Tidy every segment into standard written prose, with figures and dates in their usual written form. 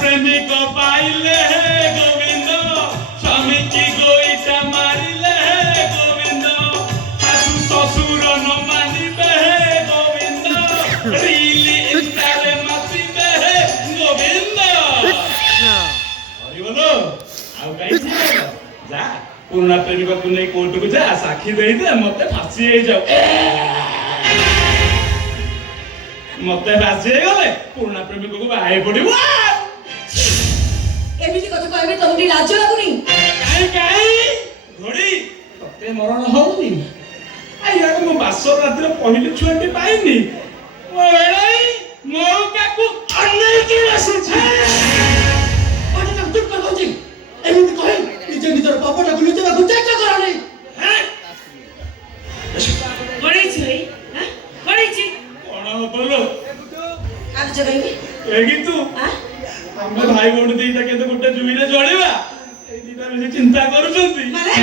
प्रेमिक पाइले गोविंद स्वामी की गोईटा मारिले गोविंद शाशु ससुर न मानिबे गोविंद रिली इंटारे मातिबे गोविंद हरि बोलो आउ काई जा पुराना प्रेमिक को नहीं कोर्ट को जा साक्षी दे दे मते फांसी हे जाओ मते फांसी हे गले पुराना प्रेमिक को बाहे पड़िबो एमिति कथा कहबे तमटी लाज लागुनी काई घोड़ी तते मरण होउनी आ यार मो बासर रातिर पहिले छुआटी पाइनी ओ एलाई मौका को अन्य की बसुछे पाटा तक चुप कर होची एमिति कहे निजे निजर पापटा गुलुचे बा गुचाचा करानी हैं गड़ी छी हां गड़ी छी कोन हो बोलो आज जगह एगी तू हां हम भाई भौणी दीटा केते गुटे जुई रे जोड़ीबा ए दीटा बेसी चिंता करूछंती माने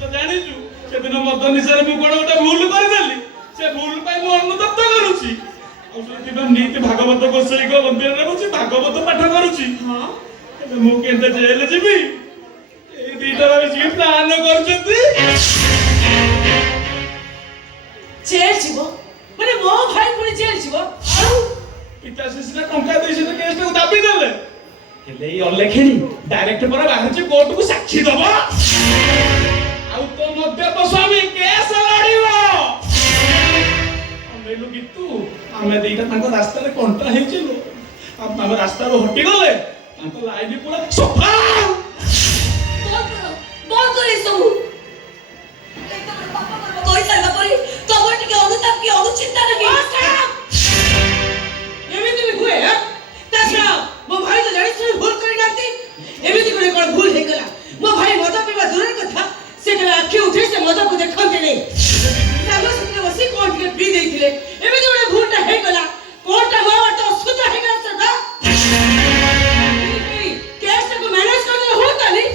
तो जानिचु सेदिन मद निशारे मु कोन गोटे भूल कर देली से भूल पाई मु अनुतप्त करूची और सेदिन नीति भागवत गोसाई को मंदिर रे बसी भागवत पाठ करूची हां मु केते जेल जीबी ए दीटा बेसी प्लान करूछंती जेल जीवो माने मो भाई पुणी जेल जीवो पिता सिस्टर टंका देइसे तो केस को दाबी देले हेले ई अलेखेनी डायरेक्ट पर बाहरची कोर्ट को साक्षी दबो आउ तो मध्य स्वामी केस लड़िबो हमें लोग तू हमें देइटा तांको रास्ता रे कंटा हेचिलो अब हम रास्ता रो हटी गले तांको लाइन पूरा सफा बोल करे सब एकदम पापा कर कोई सरगा परी तोबर टिके अनुताप की अनुचिंता नहीं एमिति भी हुए हैं ताछा मो भाई तो जानि सुनि भूल करि नाती एमिति करे कोन भूल हे गला मो भाई मद पीवा दूर कथा से के आखि उठे से मद को देखंते नहीं सामने सुने बसी कोन के पी देथिले एमिति बडे भूलटा हे गला कोनटा मावा तो सुता हे गला सरदा केस को मैनेज करने होता नहीं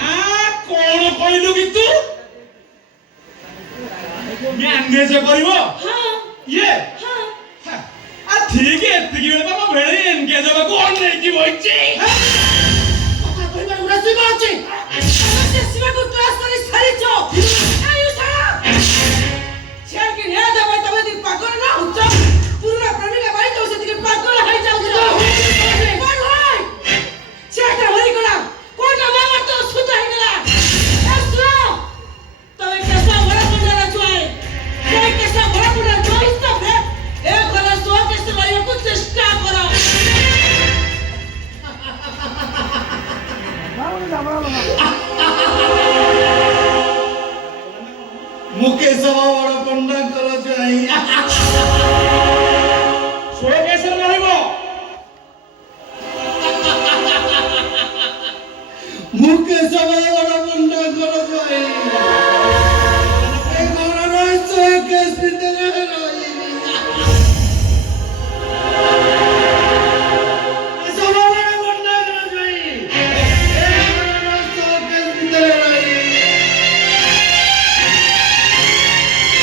हां कोन कहलु कि तू मैनेज करिवो हां ये हां आ ठीक है एतिकी बेले बाबा भेड़े एंगेज होबा को नै की होइची पका परिवार उरा सीमा अछि समस्या सीमा को क्रॉस करी सारी जो आयु सारा छेल के न्याय देबे तबे दी पागल ना हुच्चा पूरा प्रेमिका भाई तो से दी पागल है जाऊ कौन है छेटा मरी गला कोटा मामा तो सुता है गला ऐसा तबे कैसा बड़ा पुंडरा चुआए क्या कैसा बड़ा पुंडरा चुआए सब है एक गला सो कैसे लायो को चेष्टा करो मुकेश बड़ पंडा कर जाई सो कैसे रहइबो मुकेश बड़ पंडा कर जाई ए घर रही तो केस भीतर रही ऐसा बड़ पंडा कर जाई ए घर रही तो केस भीतर रही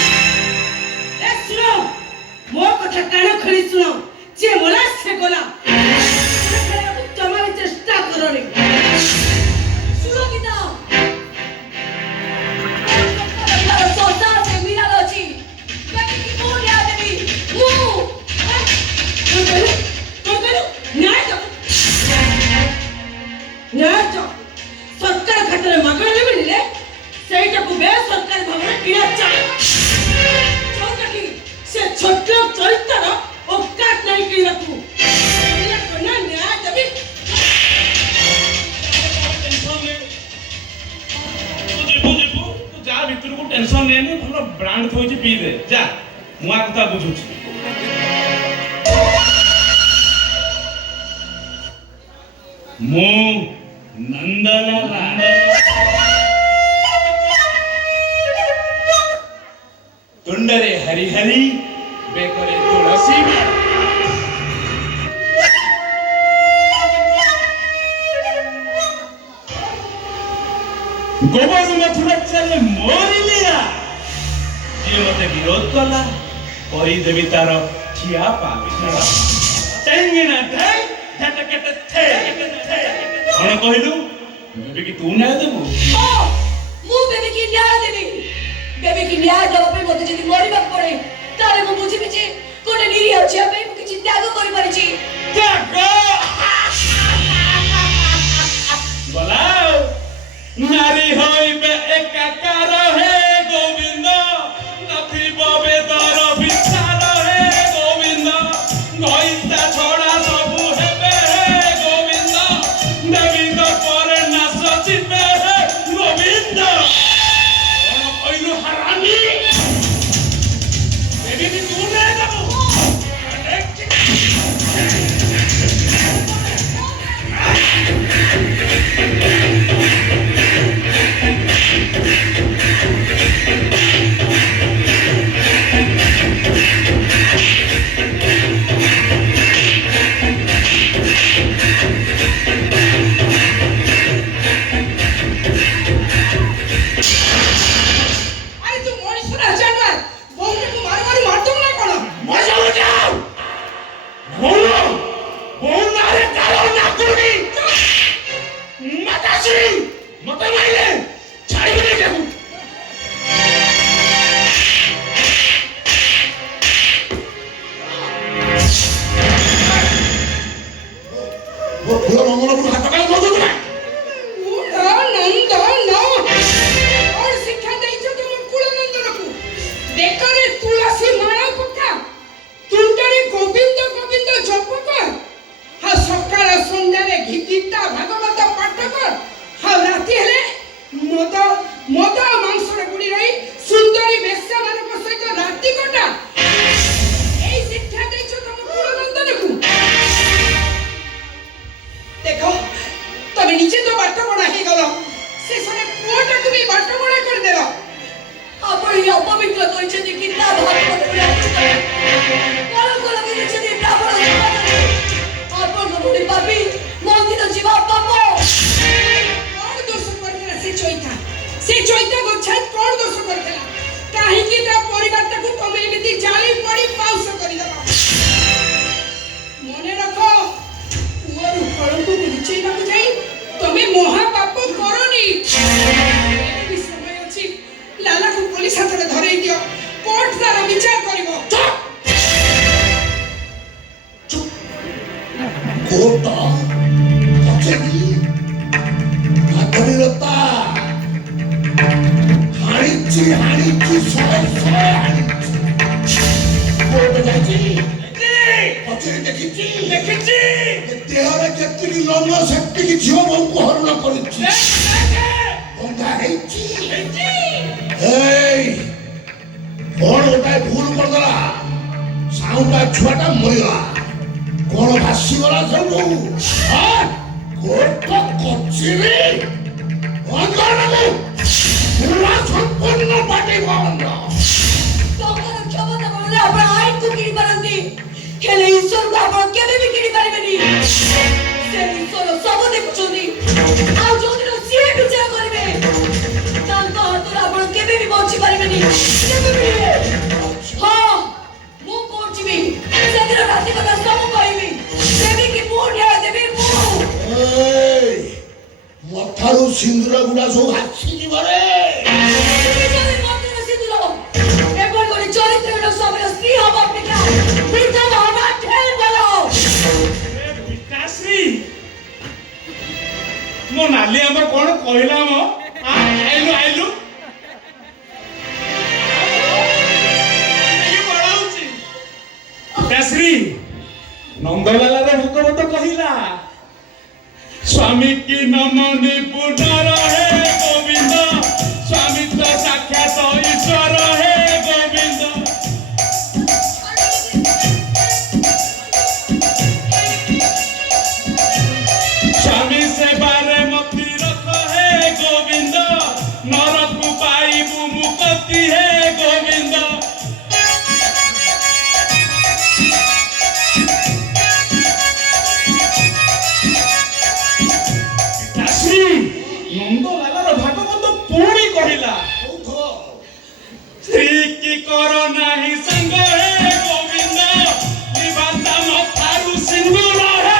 ए सुनो मो कथा कान खड़ी सुनो जे मोला से गोला जमाने चेष्टा करो रे सुनो गीता सोता से मिला लोची मैं की बोल या देवी मु तो न्याय जो सरकार खातर मगन ले मिले सेटा को बे सरकार भवन किया चाहे चौकटी से छोटे चरित्र औकात नहीं की रखू ये कोना न्याय देवी तू जा भीतर को टेंशन लेनी भलो ब्रांड थोइची पी दे जा मुआ कथा बुझुची मु नंदलाल तुंडरे हरि हरि बेकरे तुलसी गोबर मथुरा चले मोरी लिया जे मते विरोध कला करी देवी तार ठिया पावी टेंगे ना टेंग କଣ କହିଲୁ ଏବେ କି ତୁ ନ୍ୟାୟ ଦେବୁ ମୁଁ ବେବି କି ନ୍ୟାୟ ଦେବି ବେବି କି ନ୍ୟାୟ ଦେବା ପାଇଁ ମୋତେ ଯଦି ମରିବାକୁ ପଡେ ତାହେଲେ ମୁଁ ବୁଝିବି ଯେ ଗୋଟେ ନିରୀହ ଝିଅ ପାଇଁ ମୁଁ କିଛି ତ୍ୟାଗ କରିପାରିଛି ତ୍ୟାଗ ବଲାଉ ନାରୀ ହୋଇବେ ଏକାକାର ହେ ଗୋବିନ୍ଦ ନଥିବ ବେଦର ବିଚାର ହେ ଗୋବିନ୍ଦ ଗଇତା ଛଡ଼ା ସବୁ ହେବେ ହେ ଗୋବିନ୍ଦ ଦେବୀଙ୍କ ପରେ ନାଶ ଯିବେ ହେ ଗୋବିନ୍ଦ କଣ କହିଲୁ ହାରାମି ଏମିତି ତୁ ନାଇଁ ଦେବୁ আরে তুই মরিস না জানোয়ার বউকে তুই মারি মারতো না কোন মজা যাও বলো বল না রে কালো না করি মাতাশ্রী মতে মাইলে ছাড়িবে না যাবো ফুল মঙ্গলপুর হাত কাল মতো না না নন্দ না আর শিক্ষা দেইছো তুমি কুলনন্দনকু বেকারে তুলসী মালা পকা তুলটারে গোবিন্দ গোবিন্দ জপ কর হা সকাল সন্ধ্যারে গীতা ভাগবত পাঠ কর হা রাতি হেলে মদ মদ মাংসরে বুড়ি রই সুন্দরী বেশ্যা মানক সহিত রাতি কটা এই শিক্ষা দেইছো তুমি কুলনন্দনকু দেখো তুমি নিজে তো বাট বড়া হয়ে গেল শেষে পুয়াটাকে বি বাট বড়া করে দেল আপনি অপবিত্র করেছেন কি তা ভাগবত বড় বড় দিয়েছেন ব্রাহ্মণ আপন বলি পাপি মন্দির জীবা পাপ কোন দোষ করতেলা সে চৈতা গোছাত কোন দোষ করতেলা কাহিকি তা পরিবারটাকে তুমি এমিতি জালি পড়ি পাউস করে দেবা মনে রাখো পুয়ারু ফলକୁ ଲୁଚେଇବାକୁ ଯାଇ ତମେ ମହାପାପ କରନି ଏବେ ସମୟ ଅଛି ଲାଲାକୁ ପୋଲିସ ହାତରେ ଧରେଇ ଦିଅ କୋର୍ଟ ତାର ବିଚାର କରିବ କୋଟ କଚେରୀ ଆଧୁନିକତା ହାଣିଛି ଶହେ ହାଣିଛି କୋଟ ଯାଇଛି କଚେରୀ ଦେଖିଛି ଦେହରେ ଯେତିକି ଲୋମ ସେତିକି ଝିଅ ବୋଉଙ୍କୁ ହରଣ କରିଛି ବନ୍ଧା ହେଇଛି ଏଇ କଣ ଗୋଟାଏ ଭୁଲ କରିଦେଲା ସାଉଁଟା ଛୁଆଟା ମରିଗଲା କଣ ଭାସିଗଲା ସବୁ କୋଟ କଚେରୀ ଅଙ୍ଗନକୁ ପୁରା ସମ୍ପୂର୍ଣ୍ଣ ପାଟି ବନ୍ଦ ତମର କ୍ଷମତା ବଳରେ ଆପଣ ଆଇନକୁ କିଣି ପାରନ୍ତି ହେଲେ ଈଶ୍ୱରକୁ ଆପଣ କେବେ ବି କିଣି ପାରିବେନି ସେ ଈଶ୍ୱର ସବୁ ଦେଖୁଛନ୍ତି ଆଉ ଯୋଉଦିନ ସିଏ ବିଚାର କରିବେ ତାଙ୍କ ହାତରୁ ଆପଣ କେବେ ବି ବଞ୍ଚି ପାରିବେନି କେବେ ବି ହଁ ମୁଁ କୋର୍ଟ ଯିବି ସେଦିନ ରାତି କଥା ସବୁ କହିବି ଦେବି କି ମୁଁ ନ୍ୟାୟ ଦେବି ମୁଁ ମଥାରୁ ସିନ୍ଦୁର ଗୁଡା ସବୁ ଭାସିଯିବ ରେ চরিত্র সবের স্ত্রী হবার অপেক্ষা বিধবা হবার ঠেল বলো ପିତାଶ୍ରୀ ମୋ ନାଲି ଆମ କଣ କହିଲା ମ ଆଇଲୁ ଆଇଲୁ ପଳାଉଛି ପିତାଶ୍ରୀ ନନ୍ଦଲାଲାର ଭଗବତ କହିଲା ସ୍ୱାମୀ କି ନମନି ପୁନର ହେ ଗୋବିନ୍ଦ ସ୍ୱାମୀ ତ ସାକ୍ଷାତ ଈଶ୍ୱର ହେ ଗୋବିନ୍ଦ ସ୍ୱାମୀ ସେବାରେ ମତି ରଖ ହେ ଗୋବିନ୍ଦ ନରକୁ ପାଇବୁ ମୁକ୍ତି ହେ ଗୋବିନ୍ଦ ନନ୍ଦଲାଲାର ଭାଗବତ ପୁଣି କହିଲା ସ୍ତ୍ରୀ କି କର ନାହିଁ ସାଙ୍ଗ ହେ ଗୋବିନ୍ଦ ନିବାନ୍ତା ମଥାରୁ ସିନ୍ଦୁର ହେ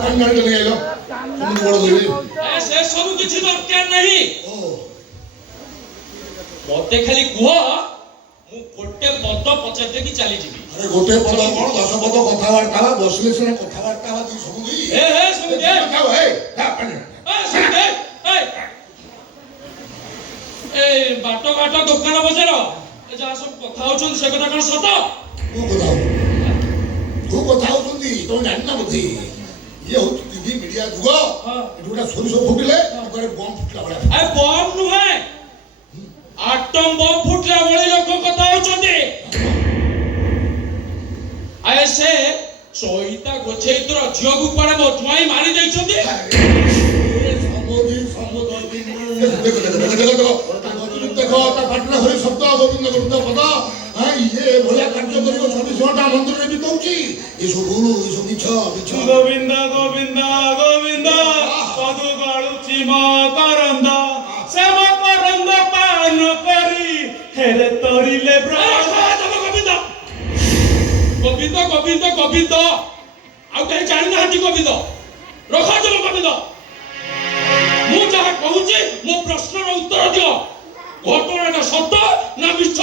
ପାଣି ଢାଳି ନେଇ ଆଇଲ କେମିତି ବଡ଼ ଧୋଇବି ସେ ସବୁ କିଛି ଦରକାର ନାହିଁ ଓ ମତେ ଖାଲି କୁହ ମୁଁ ଗୋଟେ ପଦ ପଚାରିଦେକି ଚାଲିଯିବି ଆରେ ଗୋଟେ ପଦ କଣ 10 ପଦ କଥାବାର୍ତ୍ତା ହବା ବସିଲେ ସିନା କଥାବାର୍ତ୍ତା ହବା ତୁ ସବୁ ଦେଇ ଏ ସମୁଦେ ଖାଉ ହେ ଯା ପାଣି ସମୁଦେ ଏ ବାଟ ଘାଟ ଦୋକାନ ବଜାର ଏ ଯାହା ସବୁ କଥା ହଉଛନ୍ତି ସେ କଥା କଣ ସତ ତୁ କଥା ହଉଛନ୍ତି ତମେ ଜାଣିନା ବୋଧେ ଇଏ ହଉଛି ଟିଭି ମିଡିଆ ଯୁଗ ଏଠି ଗୋଟେ ସୋରିଷ ଫୁଟିଲେ ତାପରେ ବମ୍ ଫୁଟିଲା ଭଳିଆ ଏ ବମ୍ ନୁହେଁ ଆଟମ ବମ୍ ଫୁଟିଲା ଭଳି ଲୋକ କଥା ହଉଛନ୍ତି ଆଏ ସେ ଚଇତା ଗୋଛେଇତର ଝିଅକୁ କୁଆଡେ ମୋ ଜ୍ୱାଇଁ ମାରି ଦେଇଛନ୍ତି ଦେଖ ତା ପାଟିରେ ହରି ଶବ୍ଦ ଗୋବିନ୍ଦ ଗୋବିନ୍ଦ ପଦ ଇଏ ଭଳିଆ କାର୍ଯ୍ୟ କରିବ 24 ଘଣ୍ଟା ମନ୍ଦିରରେ ବିତଉଛି ଏସବୁ ମିଛ ମିଛ ଗୋବିନ୍ଦ ଗୋବିନ୍ଦ ଗୋବିନ୍ଦ ପଦୁ ଗଳୁଛି ମକରନ୍ଦ ସେ ମକରନ୍ଦ ପାନ କରି ହେରେ ତରିଲେ ଗୋବିନ୍ଦ ଗୋବିନ୍ଦ ଗୋବିନ୍ଦ ଗୋବିନ୍ଦ ଆଉ କେହି ଜାଣିନାହାନ୍ତି ଗୋବିନ୍ଦ ରଖାଯିବ ଗୋବିନ୍ଦ ମୁଁ ଯାହା କହୁଛି ମୋ ପ୍ରଶ୍ନର ଉତ୍ତର ଦିଅ ଘଟଣାଟା ସତ ନା ମିଛ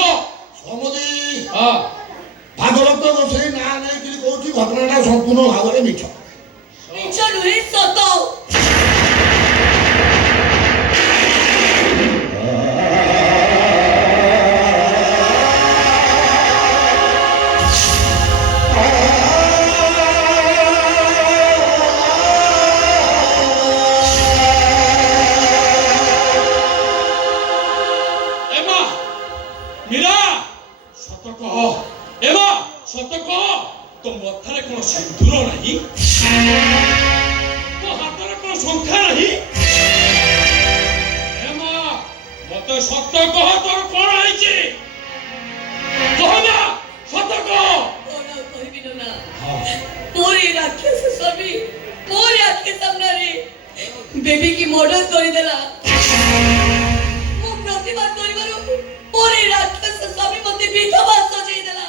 ସମୁଦି ଭାଗବତ ଗୋସାଇ ନାଁ ନେଇକିରି କହୁଛି ଘଟଣାଟା ସମ୍ପୂର୍ଣ୍ଣ ଭାବରେ ମିଛ ମିଛ ନୁହେଁ ସତ ମୀରା ସତ କହ ଏମା ସତ କହ ତୋ ମଥାରେ କଣ ସିନ୍ଦୁର ନାହିଁ ତୋ ହାତରେ କଣ ଶଙ୍ଖା ନାହିଁ ଏମା ମତେ ସତ କହ ତୋର କଣ ହେଇଛି କହ ନା ସତ କହ କଣ ଆଉ କହିବି ନା ମୋରି ରାକ୍ଷସ ସ୍ୱାମୀ ମୋରି ଆଖି ସାମ୍ନାରେ ବେବି କି ମର୍ଡର କରିଦେଲା ମୁଁ ପ୍ରତିବାଦ କରିବାରୁ ମୋରି ରାକ୍ଷସ ସ୍ୱାମୀ ମତେ ବିଧବା ସଜେଇ ଦେଲା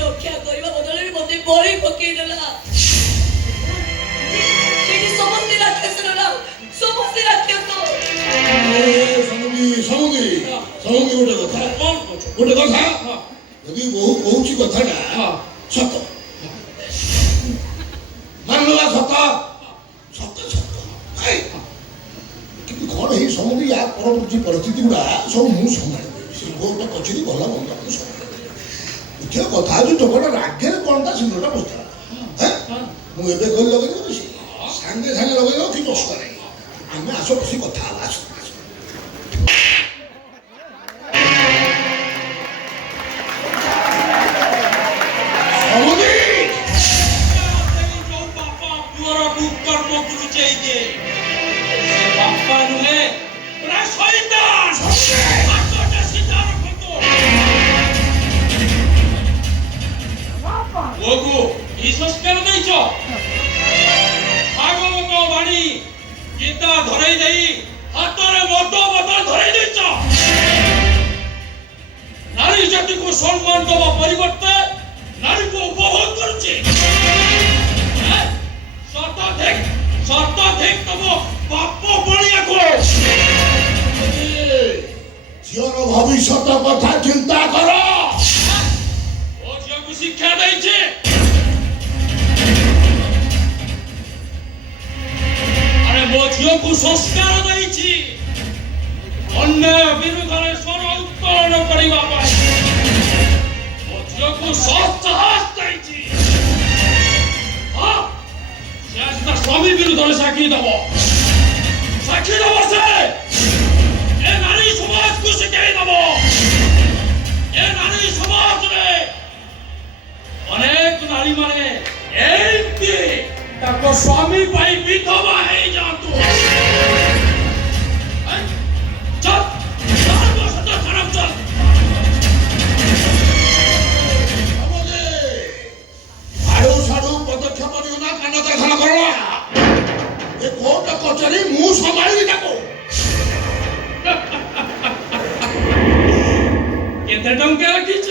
ରକ୍ଷା କରିବା ବଦଳରେ ମତେ ବଳି ପକେଇ ଦେଲା ଏଠି ସମସ୍ତେ ରାକ୍ଷସ ନା ସମସ୍ତେ ରାକ୍ଷସ ସମୁଦି ଗୋଟେ କଥା କଣ କହୁଛ ଗୋଟେ କଥା ଯଦି ବୋହୁ କହୁଛି କଥାଟା ସତ ମାନିବା ସତ ସତ ସତ କିନ୍ତୁ କଣ ଏଇ ସମୁଦି ୟା ପରବର୍ତ୍ତୀ ପରିସ୍ଥିତି ଗୁଡ଼ା ସବୁ ମୁଁ ସମ୍ଭାଳିବି ସେ କୋର୍ଟ କଚେରୀ ଭଲ ମନ୍ଦ ମୁଁ ସମ୍ଭାଳିବି ମୁଖ୍ୟ କଥା ହଉଛି ଟୋକଟା ରାଗରେ କଣ ତା ସିନ୍ଦୁରଟା ବସିଥିଲା ମୁଁ ଏବେ କହିଲି ଲଗେଇଦେବି ସେ ସାଙ୍ଗେ ସାଙ୍ଗେ ଲଗେଇଦେବ କିଛି ଅସୁବିଧା ନାହିଁ ଆମେ ଆସ ବସି କଥା ହବା ଆସ ବାପା ନୁହେଁ ପୁରା ଶୈତାନ ପୁଅକୁ କି ସଂସ୍କାର ଦେଇଛ ଭାଗବତ ବାଣୀ ଗୀତା ଧରେଇ ଦେଇ ହାତରେ ମଦ ବୋତଲ ଧରେଇ ଦେଇଛ ନାରୀ ଜାତିକୁ ସମ୍ମାନ ଦେବା ପରିବର୍ତ୍ତେ ନାରୀକୁ ଉପଭୋଗ କରୁଛି ସତ ତମ ବାପ ପଣିଆକୁ ଝିଅର ଭବିଷ୍ୟତ କଥା ଚିନ୍ତା କର ଓ ଝିଅକୁ ଶିକ୍ଷା ଦେଇଛି ଆରେ ମୋ ଝିଅକୁ ସଂସ୍କାର ଦେଇଛି ଅନ୍ୟାୟ ବିରୁଦ୍ଧରେ ସ୍ୱର ଉତ୍ତୋଳନ କରିବା ପାଇଁ ମୋ ଝିଅକୁ ସାହସ ଦେଇଛି ସେ ଆଜି ତା ସ୍ୱାମୀ ବିରୁଦ୍ଧରେ ସାକ୍ଷୀ ଦବ ସେ ଏ ନାରୀ ସମାଜକୁ ଶିଖାଇ ଦବ ଏ ନାରୀ ସମାଜରେ ଅନେକ ନାରୀ ମାନେ ଏମିତି ତାଙ୍କ ସ୍ୱାମୀ ପାଇଁ ବିଧବା ହେଇଯାଆନ୍ତୁ ଆଡୁ ସାଡୁ ପଦକ୍ଷେପ ନିଅ ନା କାନ ଦେଖାନ କର ଏ କୋର୍ଟ କଚେରୀ ମୁଁ ସମ୍ଭାଳିବି ତାକୁ କେତେ ଟଙ୍କା ରଖିଛ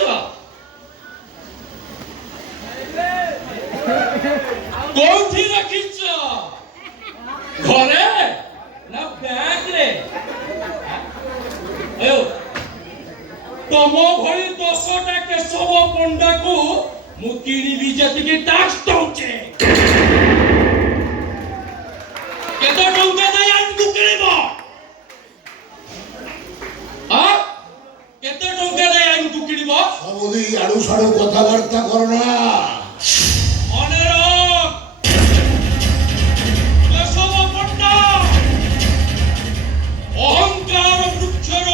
কোথি রাখিছ ঘরে না ব্যাগ রে এও তম ভଳି 10টা କେଶବ ପଣ୍ଡାକୁ ମୁଁ କିଣିବି ଯେତିକି ଟାକ୍ସ ଦଉଛେ କେତେ ଟଙ୍କା ଦେଇ ଆମକୁ କିଣିବ କେତେ ଟଙ୍କା ଦେଇ ଆମକୁ କିଣିବ ସବୁଦି ଆଡୁ ସାଡୁ କଥାବାର୍ତ୍ତା କରନା অহংকার বৃক্ষর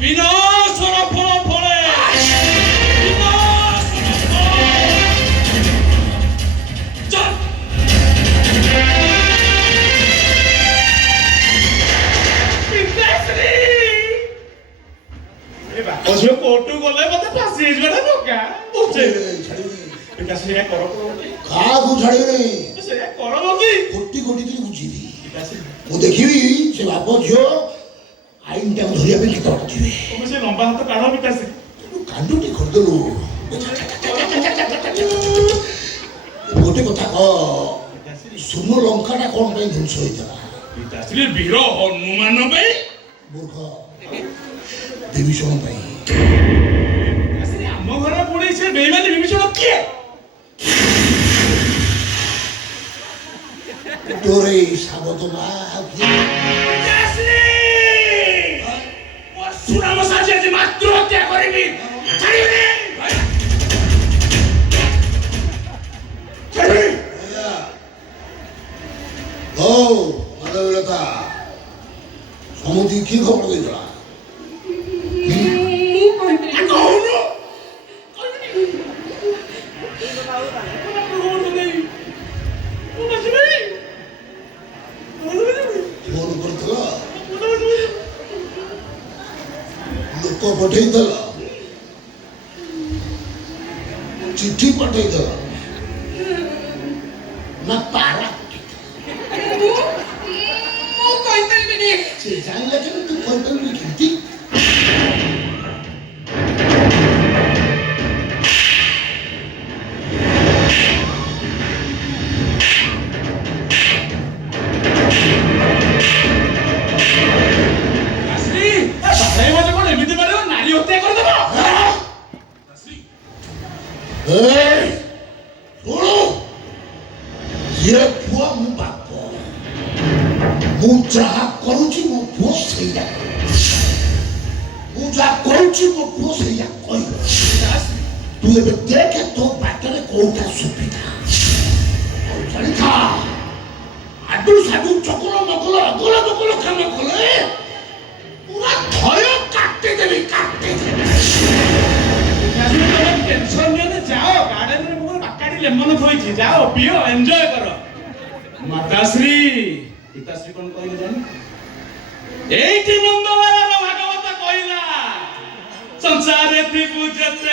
বিনাশর ফল ফলে বিনাশর ফল চল ଅଝିଅ କୋର୍ଟକୁ ଗଲେ ମତେ ଫାଶୀ ହେଇଯିବ ନା ନକା ବୁଝେ ଛାଡ଼ିବି ପିତାଶ୍ରୀ ଏହା କର କାହାକୁ ଛାଡ଼ିବି ସେଇଆ କରବ କି କୋଟି କୋଟି କରି ବୁଝିବି ପିତାଶ୍ରୀ ମୁଁ ଦେଖିବି ସେ ବାପ ଝିଅ ଆଇନଟାକୁ ଧରିବା ପାଇଁ କେତେ ବାଟ ଯିବେ ତମେ ସେ ଲମ୍ବା ହାତ କାଢ ପିତାଶ୍ରୀ କାଣ୍ଡୁଟି କରିଦେଲୁ ଗୋଟେ କଥା କହ ସୁନ ଲଙ୍କାଟା କଣ ପାଇଁ ଧ୍ୱଂସ ହେଇଥିଲା ପିତାଶ୍ରୀ ବୀର ହନୁମାନ ପାଇଁ ମୂର୍ଖ ବିଭୀଷଣ ପାଇଁ ପିତାଶ୍ରୀ ଆମ ଘର ପୁଣି ସେ ବେଇମାନେ ବିଭୀଷଣ କିଏ ତୋର ଏଇ ସାବତ ମା ଆଉ କିଏ ପିତାଶ୍ରୀ ପରଶୁରାମ ସାଜି ଆଜି ମାତୃ ହତ୍ୟା କରିବି ଛାଡ଼ିବିନି ଛାଡ଼ିବିନି ହଉ ମାଧବୀଳତା ସମୁଦ୍ରୀ କି ଖବର ଦେଇଥିଲା ମୁଁ କହିବି କହୁନୁ ଫୋନ କରିଥିଲ ଲୋକ ପଠେଇଥିଲ ଚିଠି ପଠେଇଥିଲ ନା ପାରା ମୁଁ କହିପାରିବିନି ସେ ଜାଣିଲେ କେମିତି ତୁ କହିପାରିବୁ କେମିତି ମୁଁ ଯାହା କରୁଛି ମୋ ପୁଅ ସେଇଆ ମୁଁ ଯାହା କରୁଛି ମୋ ପୁଅ ସେଇଆ କହିବ ତୁ ଏବେ ଦେଖେ ତୋ ବାଟରେ କୋଉଟା ସୁବିଧା ଆଉ ଜାଣିଥା ଆଡୁ ସାଡୁ ଚକଲ ମକଲ ଅଗଲ ମକଲ କାମ କଲେ ପୁରା ଥୟ କାଟିଦେବି ଟେନସନ ନିଅନି ଯାଅ ଗାର୍ଡେନରେ ମୁଁ ବାକାଡି ଲେମନ ଥୋଇଛି ଯାଅ ପିଅ ଏନ୍ଜୟ କର ମାତାଶ୍ରୀ ପିତାଶ୍ରୀ କଣ କହିଲେ ଜାଣି ଏଇଠି ନନ୍ଦଲାଲର ଭାଗବତ କହିଲା ସଂସାରେ ଥିବୁ ଯେତେ